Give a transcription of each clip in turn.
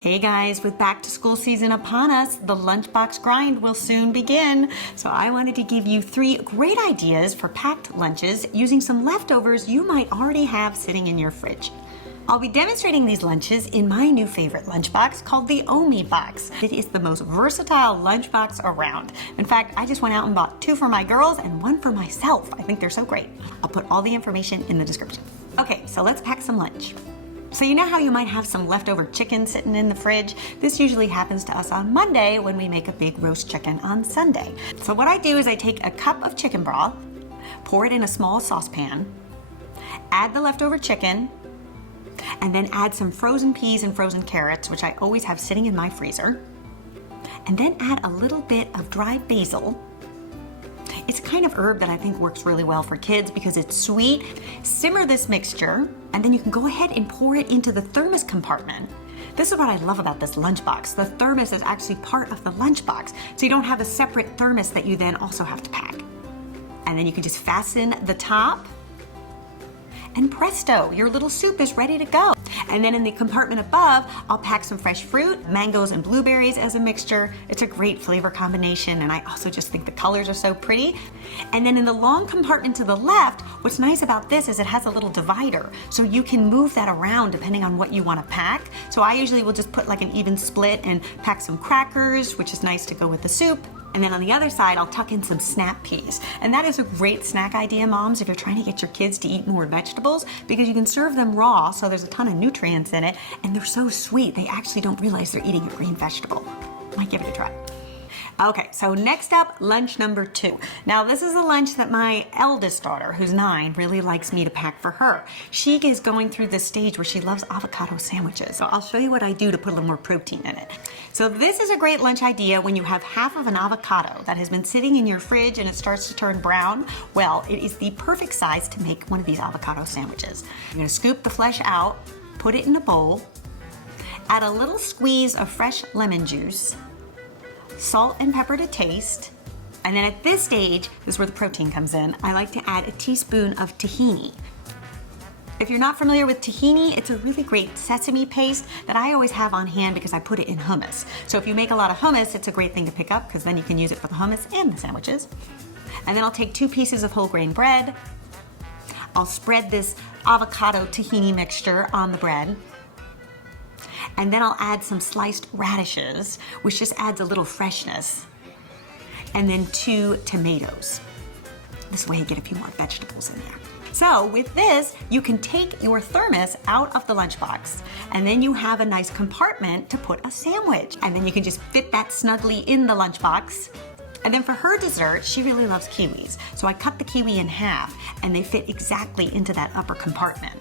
Hey guys, with back to school season upon us, the lunchbox grind will soon begin. So I wanted to give you 3 great ideas for packed lunches using some leftovers you might already have sitting in your fridge. I'll be demonstrating these lunches in my new favorite lunchbox called the Omi box. It is the most versatile lunchbox around. In fact, I just went out and bought 2 for my girls and 1 for myself. I think they're so great. I'll put all the information in the description. Okay, so let's pack some lunch. So you know how you might have some leftover chicken sitting in the fridge? This usually happens to us on Monday when we make a big roast chicken on Sunday. So what I do is I take a cup of chicken broth, pour it in a small saucepan, add the leftover chicken, and then add some frozen peas and frozen carrots, which I always have sitting in my freezer, and then add a little bit of dried basil. It's a kind of herb that I think works really well for kids because it's sweet. Simmer this mixture, and then you can go ahead and pour it into the thermos compartment. This is what I love about this lunchbox. The thermos is actually part of the lunchbox, so you don't have a separate thermos that you then also have to pack. And then you can just fasten the top, and presto, your little soup is ready to go. And then in the compartment above, I'll pack some fresh fruit, mangoes and blueberries as a mixture. It's a great flavor combination, and I also just think the colors are so pretty. And then in the long compartment to the left, what's nice about this is it has a little divider, so you can move that around depending on what you want to pack. So I usually will just put like an even split and pack some crackers, which is nice to go with the soup. And then on the other side, I'll tuck in some snap peas. And that is a great snack idea, moms, if you're trying to get your kids to eat more vegetables, because you can serve them raw, so there's a ton of nutrients in it, and they're so sweet, they actually don't realize they're eating a green vegetable. Might give it a try. Okay, so next up, lunch number 2. Now this is a lunch that my eldest daughter, who's 9, really likes me to pack for her. She is going through this stage where she loves avocado sandwiches. So I'll show you what I do to put a little more protein in it. So this is a great lunch idea when you have half of an avocado that has been sitting in your fridge and it starts to turn brown. Well, it is the perfect size to make one of these avocado sandwiches. You're gonna scoop the flesh out, put it in a bowl, add a little squeeze of fresh lemon juice, salt and pepper to taste, and then at this stage, this is where the protein comes in, I like to add a teaspoon of tahini. If you're not familiar with tahini, it's a really great sesame paste that I always have on hand because I put it in hummus. So if you make a lot of hummus, it's a great thing to pick up because then you can use it for the hummus and the sandwiches. And then I'll take 2 pieces of whole grain bread. I'll spread this avocado tahini mixture on the bread. And then I'll add some sliced radishes, which just adds a little freshness. And then 2 tomatoes. This way you get a few more vegetables in there. So with this, you can take your thermos out of the lunchbox, and then you have a nice compartment to put a sandwich. And then you can just fit that snugly in the lunchbox. And then for her dessert, she really loves kiwis. So I cut the kiwi in half, and they fit exactly into that upper compartment.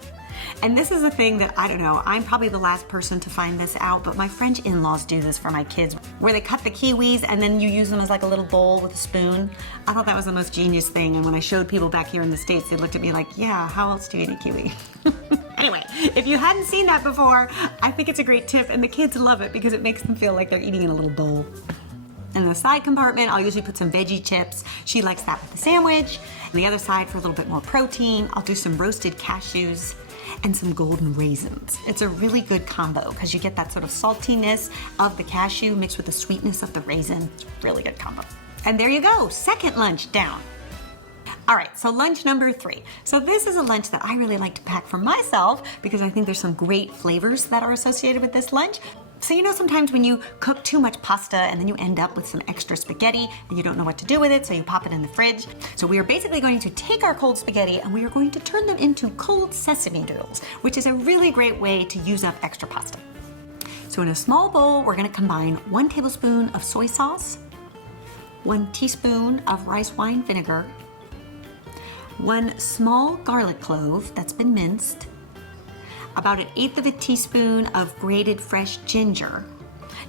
And this is a thing that, I don't know, I'm probably the last person to find this out, but my French in-laws do this for my kids, where they cut the kiwis and then you use them as like a little bowl with a spoon. I thought that was the most genius thing, and when I showed people back here in the States, they looked at me like, yeah, how else do you eat a kiwi? Anyway, if you hadn't seen that before, I think it's a great tip, and the kids love it because it makes them feel like they're eating in a little bowl. In the side compartment, I'll usually put some veggie chips. She likes that with the sandwich. On the other side, for a little bit more protein, I'll do some roasted cashews and some golden raisins. It's a really good combo because you get that sort of saltiness of the cashew mixed with the sweetness of the raisin. It's a really good combo. And there you go, second lunch down. All right, so lunch number 3. So this is a lunch that I really like to pack for myself because I think there's some great flavors that are associated with this lunch. So you know sometimes when you cook too much pasta and then you end up with some extra spaghetti and you don't know what to do with it, so you pop it in the fridge. So we are basically going to take our cold spaghetti and we are going to turn them into cold sesame noodles, which is a really great way to use up extra pasta. So in a small bowl, we're gonna combine 1 tablespoon of soy sauce, 1 teaspoon of rice wine vinegar, 1 small garlic clove that's been minced, about 1/8 of a teaspoon of grated fresh ginger.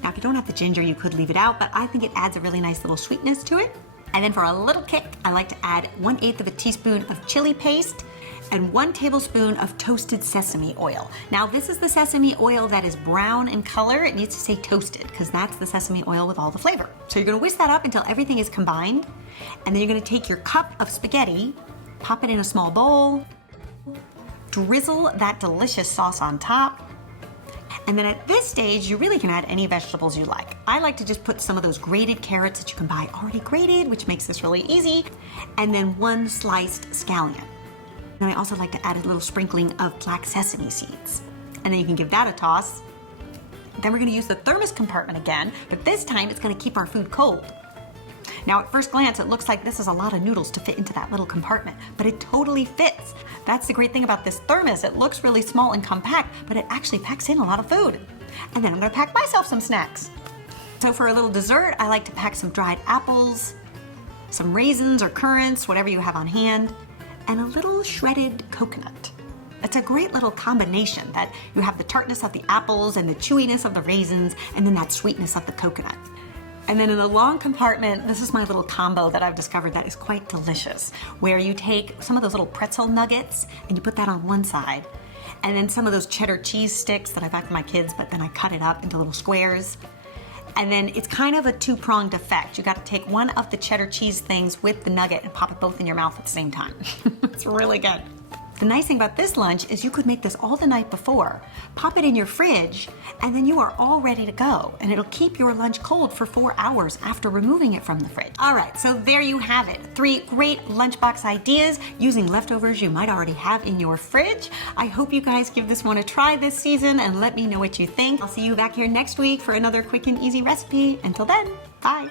Now, if you don't have the ginger, you could leave it out, but I think it adds a really nice little sweetness to it. And then for a little kick, I like to add 1/8 of a teaspoon of chili paste and 1 tablespoon of toasted sesame oil. Now, this is the sesame oil that is brown in color. It needs to say toasted because that's the sesame oil with all the flavor. So you're gonna whisk that up until everything is combined, and then you're gonna take your cup of spaghetti, pop it in a small bowl, drizzle that delicious sauce on top, And then at this stage, you really can add any vegetables you like. I like to just put some of those grated carrots that you can buy already grated, which makes this really easy, and then 1 sliced scallion. And I also like to add a little sprinkling of black sesame seeds. And then you can give that a toss. Then we're gonna use the thermos compartment again, but this time it's gonna keep our food cold. Now at first glance, it looks like this is a lot of noodles to fit into that little compartment, but it totally fits. That's the great thing about this thermos. It looks really small and compact, but it actually packs in a lot of food. And then I'm gonna pack myself some snacks. So for a little dessert, I like to pack some dried apples, some raisins or currants, whatever you have on hand, and a little shredded coconut. It's a great little combination that you have the tartness of the apples and the chewiness of the raisins and then that sweetness of the coconut. And then in the long compartment, this is my little combo that I've discovered that is quite delicious, where you take some of those little pretzel nuggets and you put that on one side, and then some of those cheddar cheese sticks that I buy for my kids, but then I cut it up into little squares. And then it's kind of a two-pronged effect. You got to take one of the cheddar cheese things with the nugget and pop it both in your mouth at the same time. It's really good. The nice thing about this lunch is you could make this all the night before, pop it in your fridge, and then you are all ready to go. And it'll keep your lunch cold for 4 hours after removing it from the fridge. All right, so there you have it. 3 great lunchbox ideas using leftovers you might already have in your fridge. I hope you guys give this one a try this season and let me know what you think. I'll see you back here next week for another quick and easy recipe. Until then, bye.